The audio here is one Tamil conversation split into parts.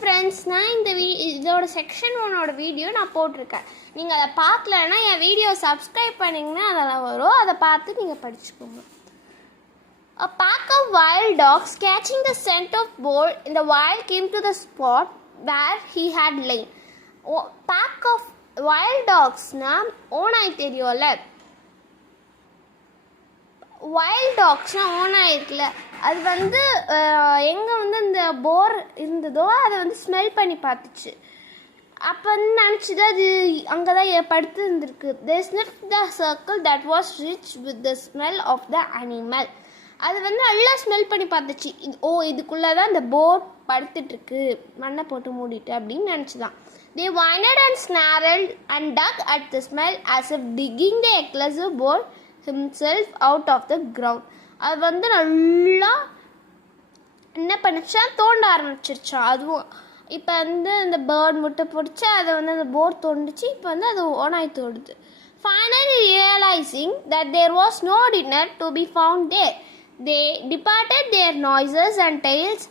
ஃப்ரெண்ட்ஸ், நான் இதோட செக்ஷன் 1 வீடியோ நான் போட்டிருக்கேன். நீங்கள் அதை பார்க்கலன்னா என் வீடியோ சப்ஸ்கிரைப் பண்ணிங்கன்னா அதெல்லாம் வரும். அதை பார்த்து நீங்கள் படிச்சுக்கோங்க. A pack of wild dogs catching the scent of boar in the wild came to the spot where he had lain. Pack of wild dogs na ஓனாய் தெரியும்ல, வைல்ட் டாக்ஸ்னால் ஓனாய் இருக்குல்ல, அது வந்து எங்கே வந்து இந்த போர் இருந்ததோ அதை வந்து ஸ்மெல் பண்ணி பார்த்துச்சு. அப்போ வந்து நினச்சிது அது அங்கே தான் படுத்து இருந்திருக்கு. They sniffed the circle that was rich with the smell of the animal. அது வந்து நல்லா ஸ்மெல் பண்ணி பார்த்துச்சு. இதுக்குள்ளே தான் இந்த போர் படுத்துட்ருக்கு, மண்ணை போட்டு மூடிட்டு அப்படின்னு நினச்சிதான். They whined and snarled and dug at the smell as if digging the aggressive boar himself out of the ground. அது வந்து நல்லா என்ன பண்ணிச்சா, தோண்ட ஆரம்பிச்சிருச்சா. அதுவும் இப்போ வந்து இந்த பேர்ட் முட்டை பிடிச்சி அதை வந்து அந்த போர் தோண்டுச்சு. இப்போ வந்து அது ஓனாய் தோடுது. Finally realizing that there was no dinner to be found there, they departed their noises and tails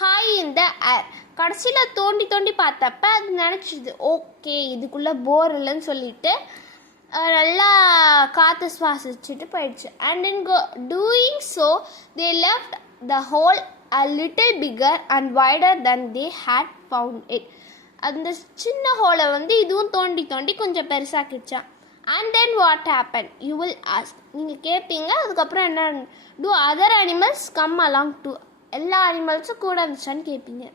high in the air. கடைசியில் தோண்டி தோண்டி பார்த்தப்ப அது நினச்சிது, ஓகே இதுக்குள்ளே போர் இல்லைன்னு சொல்லிட்டு நல்லா காற்று சுவாசிச்சுட்டு போயிடுச்சு. And in doing so they left the hole a little bigger and wider than they had found it. அந்த சின்ன ஹோலை வந்து இதுவும் தோண்டி தோண்டி கொஞ்சம் பெருசாக்கிடுச்சான். And then what happened, you will ask. நீங்கள் கேட்பீங்க, அதுக்கப்புறம் என்ன, do other animals come along too? எல்லா அனிமல்ஸும் கூட இருந்துச்சான்னு கேட்பீங்க.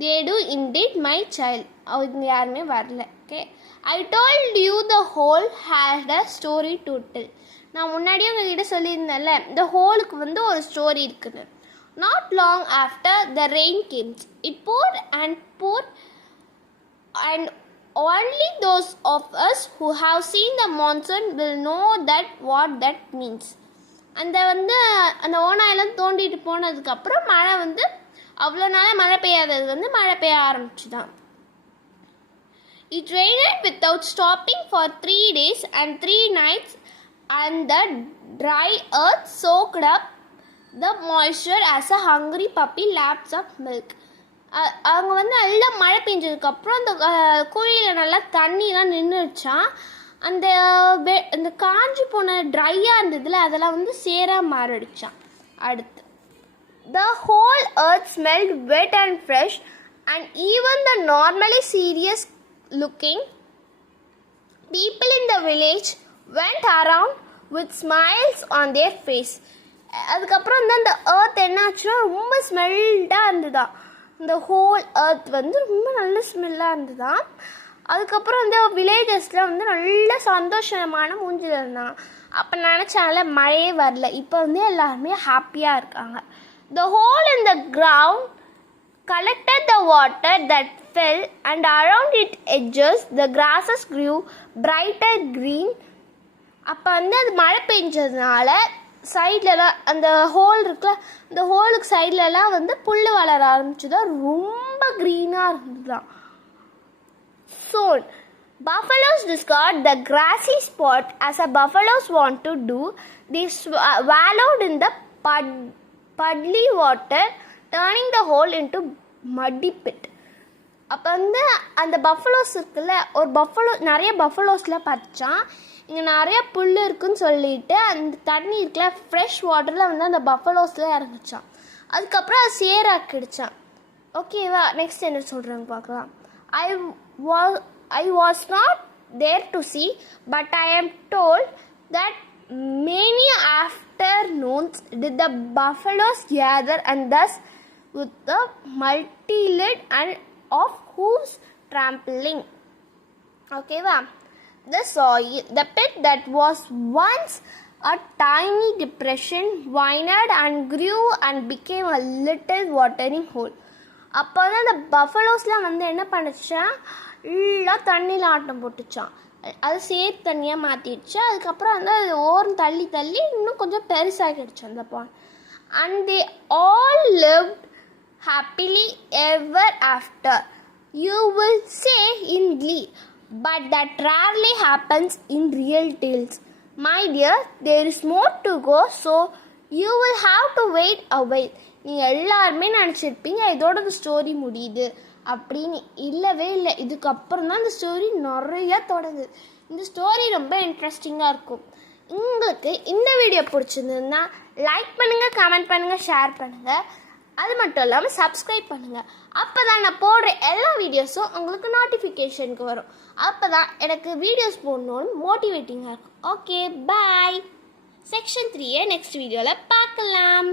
They do indeed, my child. அவங்க யாருமே வரல. Okay, I told you the hole had a story to tell. நான் முன்னாடியே உங்ககிட்ட சொல்லியிருந்தேன்ல, இந்த ஹோலுக்கு வந்து ஒரு ஸ்டோரி இருக்குன்னு. Not long after the rain came, it poured and poured, and only those of us who have seen the monsoon will know that what that means. அந்த வந்து அந்த ஓனாயெல்லாம் தோண்டிட்டு போனதுக்கப்புறம் மழை வந்து அவ்வளோ நாளாக மழை பெய்யாதது வந்து மழை பெய்ய ஆரம்பிச்சுதான். It rained without stopping for 3 days and 3 nights, and the dry earth soaked up the moisture as a hungry puppy laps up milk. அவங்க வந்து நல்லா மழை பெஞ்சதுக்கப்புறம் அந்த குழியில் நல்லா தண்ணிலாம் நின்றுச்சான். அந்த காஞ்சி போன ட்ரையாக இருந்ததுல அதெல்லாம் வந்து சேராக மாறிடுச்சான். அடுத்து, the whole earth smelled wet and fresh, and even the normally serious looking people in the village went around with smiles on their face. அதுக்கப்புறம் வந்து அந்த earth என்னாச்சுன்னா ரொம்ப ஸ்மெல்டாக இருந்துதான். இந்த ஹோல் earth வந்து ரொம்ப நல்ல ஸ்மெல்லாக இருந்துதான். அதுக்கப்புறம் இந்த வில்லேஜஸில் வந்து நல்ல சந்தோஷமான மூஞ்சில் இருந்தாங்க. அப்போ நினச்சால மழையே வரல, இப்போ வந்து எல்லாருமே ஹாப்பியாக இருக்காங்க. The hole in the ground collected the water that fell, and around its edges the grasses grew brighter green. அப்போ வந்து அது மழை பெஞ்சதுனால சைட்லலாம் அந்த ஹோல் இருக்குல்ல, அந்த ஹோலுக்கு சைட்லலாம் வந்து புல் வளர ஆரம்பிச்சுதான், ரொம்ப க்ரீனாக இருந்துதான். Soon buffaloes discovered the grassy spot as a buffaloes want to do. They wallowed in the puddly water, turning the hole into muddy pit. அப்போ வந்து அந்த பஃபலோஸ் இருக்குல்ல, ஒரு பஃபலோ நிறைய பஃபலோஸில் பார்த்துச்சான் இங்கே நிறைய புல் இருக்குன்னு சொல்லிட்டு அந்த தண்ணி இருக்குல்ல ஃப்ரெஷ் வாட்டரில் வந்து அந்த பஃபலோஸில் இறங்குச்சான். அதுக்கப்புறம் அது சேராக்கிடுச்சான். ஓகேவா, நெக்ஸ்ட் என்ன சொல்கிறாங்க பார்க்கலாம். I was not there to see, but I am told that many afternoons did the buffaloes gather, and thus with the multi-lid and of hooves trampling. Okay, wow. The soil, the pit that was once a tiny depression, widened and grew and became a little watering hole. அப்போ வந்து அந்த பஃபலோஸ்லாம் வந்து என்ன பண்ணிச்சா, எல்லாம் தண்ணியில் ஆட்டம் போட்டுச்சான். அது சேர் தண்ணியாக மாற்றிடுச்சு. அதுக்கப்புறம் வந்து அது ஓரம் தள்ளி தள்ளி இன்னும் கொஞ்சம் பெருசாகிடுச்சு அந்த bond. And they all lived happily ever after. You will say in glee, but that rarely happens in real tales. My dear, there is more to go, so you will have to wait a while. நீங்கள் எல்லாருமே நினச்சிருப்பீங்க இதோட ஸ்டோரி முடியுது அப்படின்னு. இல்லவே இல்லை, இதுக்கப்புறம் தான் இந்த ஸ்டோரி நிறையா தொடங்குது. இந்த ஸ்டோரி ரொம்ப இன்ட்ரெஸ்டிங்காக இருக்கும். உங்களுக்கு இந்த வீடியோ பிடிச்சிருந்ததுன்னா லைக் பண்ணுங்கள், கமெண்ட் பண்ணுங்கள், ஷேர் பண்ணுங்கள். அது மட்டும் இல்லாமல் சப்ஸ்கிரைப் பண்ணுங்கள். அப்போ தான் நான் போடுற எல்லா வீடியோஸும் உங்களுக்கு நோட்டிஃபிகேஷனுக்கு வரும். அப்போ தான் எனக்கு வீடியோஸ் போடணுன்னு மோட்டிவேட்டிங்காக இருக்கும். ஓகே, பாய். செக்ஷன் 3 நெக்ஸ்ட் வீடியோவில் பார்க்கலாம்.